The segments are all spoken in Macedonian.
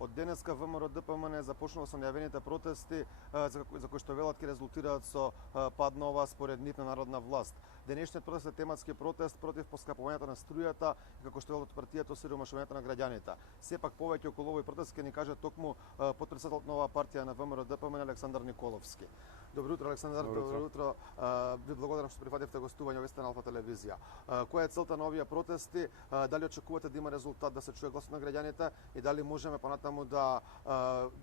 Од денеска ВМРО ДПМН започнува со најавените протести за кои што велат ќе резултираат со пад на оваа според нив на народна власт. Денешниот протест е тематски протест против поскапувањето на струјата и како што велат партијата осиромашувањето на граѓаните. Сепак повеќе околу овој протест ќе ни каже токму потпредседателот на оваа партија на ВМРО ДПМН Александар Николовски. Добро утро, Александар. Добро утро. Ви благодарам што прифативте гостување во Вестен Алфа телевизија. Која е целта на овие протести? Дали очекувате да има резултат, да се чуе гласот на граѓаните и дали можеме понатаму да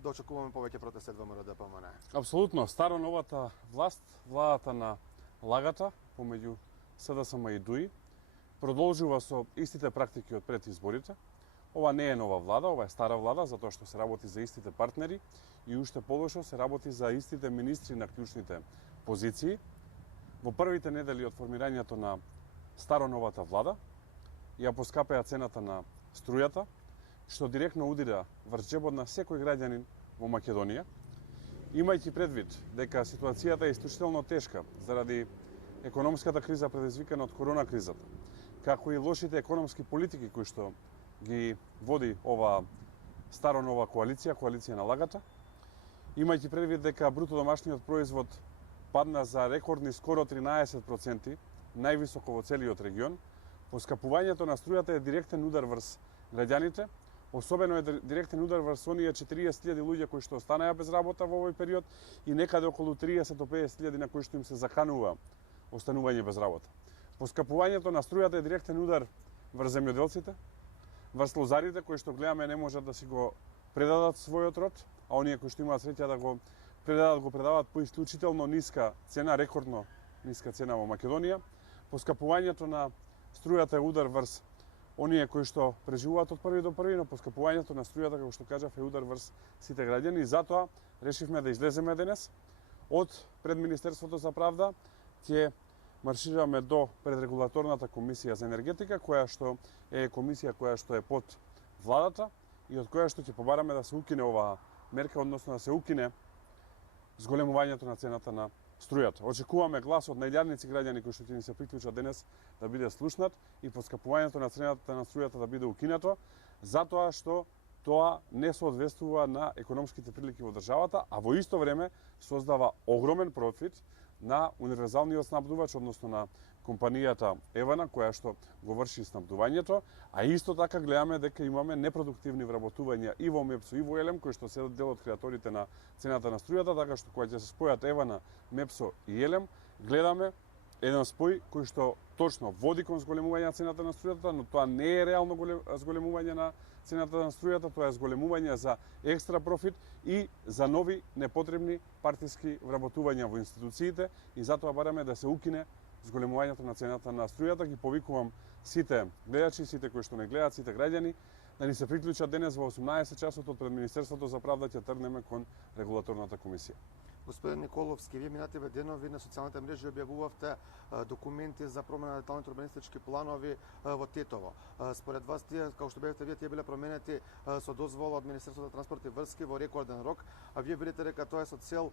очекуваме повеќе протести од ВМРО ДПМН? Апсолутно. Старо новата власт, владата на лагата помеѓу СДСМ и ДУИ, продолжува со истите практики од пред изборите. Ова не е нова влада, ова е стара влада, затоа што се работи за истите партнери и уште полошо се работи за истите министри на клучните позиции. Во првите недели од формирањето на старо-новата влада ја поскапеа цената на струјата, што директно удира врз џебот на секој граѓанин во Македонија. Имајќи предвид дека ситуацијата е исклучително тешка заради економската криза предизвикана од корона кризата, како и лошите економски политики кои што ги води ова старо-нова коалиција, коалиција на лагата, имајќи предвид дека бруто домашниот производ падна за рекордни скоро 13%, највисоко во целиот регион, поскапувањето на струјата е директен удар врз граѓаните, особено е директен удар врз оние 40.000 луѓе кои што останаа без работа во овој период и некаде околу 30 до 50.000 на кои што им се заканува останување без работа. Поскапувањето на струјата е директен удар врз земјоделците, врз лозарите кои што гледаме не можат да си го предадат својот род, а оние кои што имаат среќа да го предават по исклучително ниска цена, рекордно ниска цена во Македонија. Поскапувањето на струјата е удар врз оние кои што преживуваат од први до први, но поскапувањето на струјата, како што кажав, е удар врз сите граѓани и затоа решивме да излеземе денес од пред Министерството за правда, ќе маршираме до предрегулаторната комисија за енергетика, која што е комисија која што е под владата и од која што ќе побараме да се укине оваа мерка, односно да се укине зголемувањето на цената на струјата. Очекуваме глас од најлјадници граѓани кои што ќе ни се приклучат денес да биде слушнат и поскапувањето на цената на струјата да биде укинато, затоа што тоа не соодветствува на економските прилики во државата, а во исто време создава огромен профит на универзалниот снабдувач, односно на компанијата Евана, која што го врши снабдувањето, а исто така гледаме дека имаме непродуктивни вработувања и во МЕПСО и во Елем, кои што се дел од креаторите на цената на струјата, така што кога ќе се спојат Евана, МЕПСО и Елем, гледаме еден спој кој што точно води кон зголемување на цената на струјата, но тоа не е реално зголемување на цената на струјата, тоа е зголемување за екстра профит и за нови непотребни партиски вработувања во институциите и затоа бараме да се укине зголемувањето на цената на струјата. Ги повикувам сите гледачи, сите кои што не гледаат, сите граѓани да ни се приклучат денес во 18 часот од пред Министерството за правда, ќе тргнеме кон регулаторната комисија. Господин Николовски, вие минативе денови на социјалните мрежи објавувавте документи за промена на деталните урбанистички планови во Тетово. Според вас, тие, како што бевте вие, тие биле променети со дозвола од Министерството за транспорт и врски во рекорден рок, а вие видите дека тоа е со цел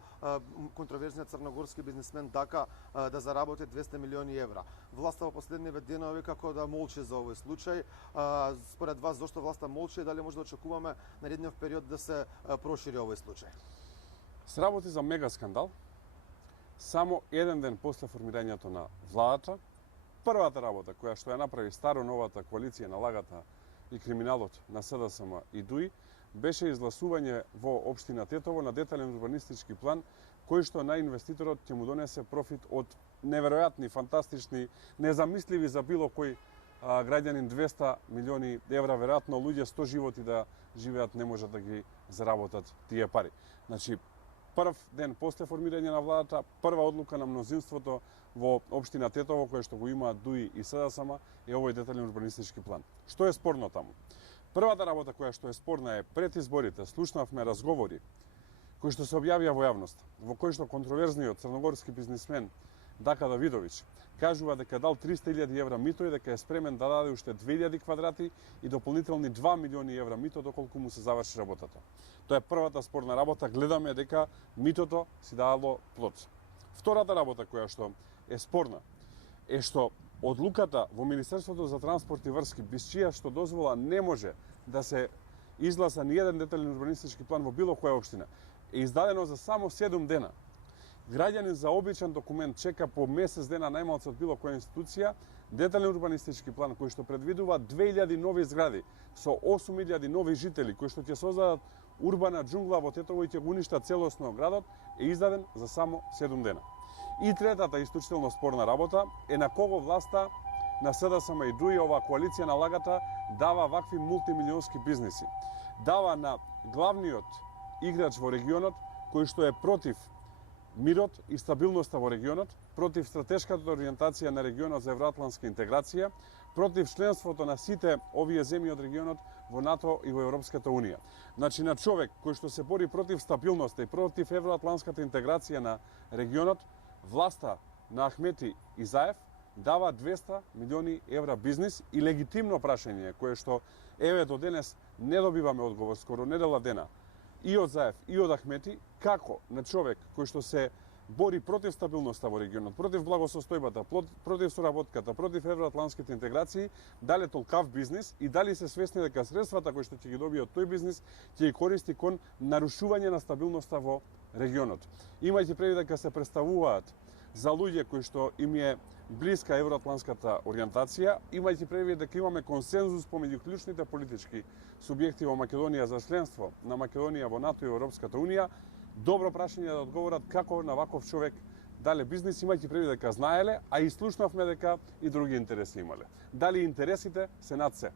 контроверзниот црногорски бизнисмен Дака да заработи 200 милиони евра. Власта во последниве денови како да молчи за овој случај. Според вас, зошто власта молчи и дали може да очекуваме наредниот период да се прошири овој случај? Се работи за мега скандал. Само еден ден после формирањето на владата, првата работа која што ја направи старо-новата коалиција на лагата и криминалот на СДСМ и ДУИ беше изгласување во општина Тетово на детален урбанистички план кој што на инвеститорот ќе му донесе профит од неверојатни, фантастични, незамисливи за било кој граѓанин 200 милиони евра, веројатно луѓе 100 животи да живеат не можат да ги заработат тие пари. Значи, прв ден после формирање на владата, прва одлука на мнозинството во општина Тетово, која што го имаат ДУИ и СДСМ, е овој детален урбанистички план. Што е спорно таму? Првата работа која што е спорна е пред изборите слушнавме разговори кои што се објавија во јавност, во кои што контроверзниот црногорски бизнисмен Дака Давидовиќ кажува дека дал 300.000 евра мито и дека е спремен да даде уште 2000 квадрати и дополнителни 2 милиони евра мито доколку му се заврши работата. Тоа е првата спорна работа, гледаме дека митото си дало плод. Втората работа која што е спорна е што одлуката во Министерството за транспорт и врски без чија што дозвола не може да се изгласа ни еден детален урбанистички план во било која општина. Е издадено за само 7 дена. Граѓанин за обичен документ чека по месец дена најмалку од било која институција, детален урбанистички план кој што предвидува 2000 нови згради со 8000 нови жители кои што ќе создадат урбана џунгла во Тетово и ќе го уништат целосно градот, е издаден за само 7 дена. И третата исклучително спорна работа е на кого власта на СДСМ и ДУИ, оваа коалиција на лагата, дава вакви мултимилионски бизниси. Дава на главниот играч во регионот, кој што е против мирот и стабилноста во регионот, против стратешката ориентација на регионот за евроатлантска интеграција, против членството на сите овие земји од регионот во НАТО и во Европската Унија. Значи, на човек кој што се бори против стабилноста и против евроатлантската интеграција на регионот, власта на Ахмети и Заев дава 200 милиони евра бизнис и легитимно прашање, кое што еве до денес не добиваме одговор, скоро недела дена, и од Заев и од Ахмети, како на човек кој што се бори против стабилноста во регионот, против благосостојбата, против соработката, против евроатлантските интеграции, дали толкав бизнис и дали се свесни дека средствата кои што ќе ги добие од тој бизнис ќе ги користи кон нарушување на стабилноста во регионот. Имајќи предвид дека се представуваат за луѓе кои што им е блиска евроатлантската ориентација, имајќи предвид дека имаме консензус помеѓу клучните политички субјекти во Македонија за членство на Македонија во НАТО и Европската Унија, добро прашање да одговорат како на ваков човек дале бизнис, имајќи предвид дека знаеле, а и слушнавме дека и други интереси имале. Дали интересите се над се?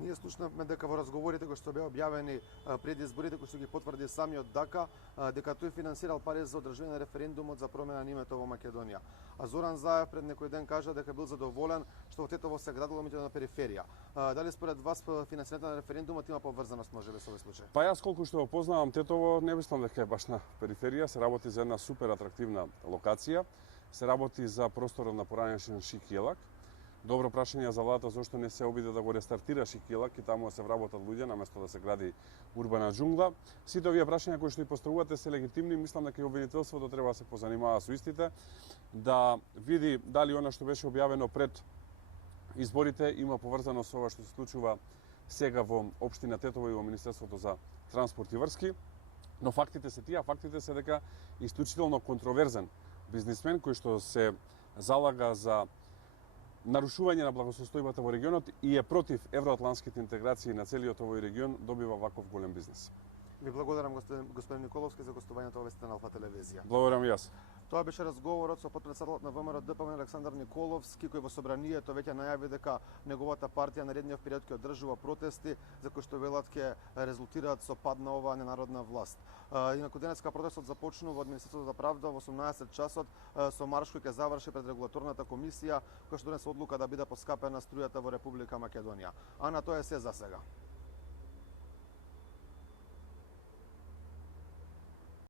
Ние слушнавме дека во разговорите кои што беа објавени пред изборите, кои што ги потврди самиот Дака, дека тој финансирал пари за одржување на референдумот за промена на името во Македонија. А Зоран Заев пред некој ден кажа дека бил задоволен што во Тетово се градило меѓу на периферија. Дали според вас финансирањето на референдумот има поврзаност можеби со овој случај? Па јас колку што го познавам Тетово, не мислам дека е баш на периферија, се работи за една супер атрактивна локација, се работи за просторот на поранешен Шик-Јелак. Добро прашање за владата зошто не се обиде да го рестартира Шик-Јелак и таму се вработат луѓе наместо да се гради урбана џунгла. Сите овие прашања кои што и поставувате се легитимни, мислам дека и обвинителството треба да се позанимава со истите, да види дали она што беше објавено пред изборите има поврзаност со ова што се случува сега во општина Тетово и во Министерството за транспорт и врски. Но фактите се тие, фактите се дека исклучително контроверзен бизнисмен кој што се залага за нарушување на благосостојбата во регионот и е против евроатлантските интеграции на целиот овој регион, добива ваков голем бизнис. Ви благодарам господин Николовски за гостувањето во вестите на Алфа телевизија. Благодарам и јас. Тоа беше разговорот со потпредседателот на ВМРО ДПМН Александар Николовски, кој во собранието веќе најави дека неговата партија наредниот период ќе одржува протести за кои што велат ќе резултираат со пад на оваа ненародна власт. Инаку денеска протестот започнува од Министерството за правда во 18 часот со марш кој ќе заврши пред регулаторната комисија, која што донесе одлука да биде поскапена струјата во Република Македонија. А на тоа е се за сега.